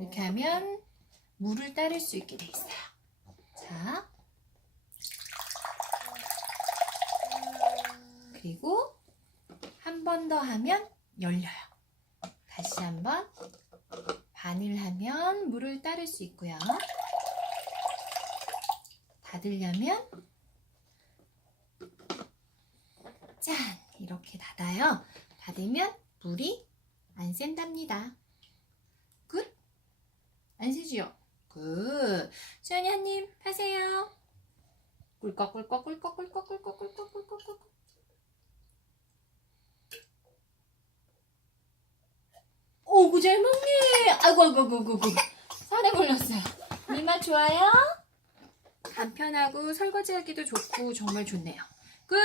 이렇게 하면 물을 따를 수 있게 돼 있어요. 자, 그리고 한 번 더 하면 열려요. 다시 한번 반을 하면 물을 따를 수 있고요. 닫으려면 짠! 이렇게 닫아요. 닫으면 물이 안 샌답니다. 굿? 안 새지요? 굿! 수연이 한 입 하세요. 꿀꺽꿀꺽꿀꺽꿀꺽꿀꺽꿀꺽꿀꺽. 오구 잘 먹네. 아이고. 살에 걸렸어요. 이 맛 좋아요? 간편하고 설거지하기도 좋고 정말 좋네요. 끝!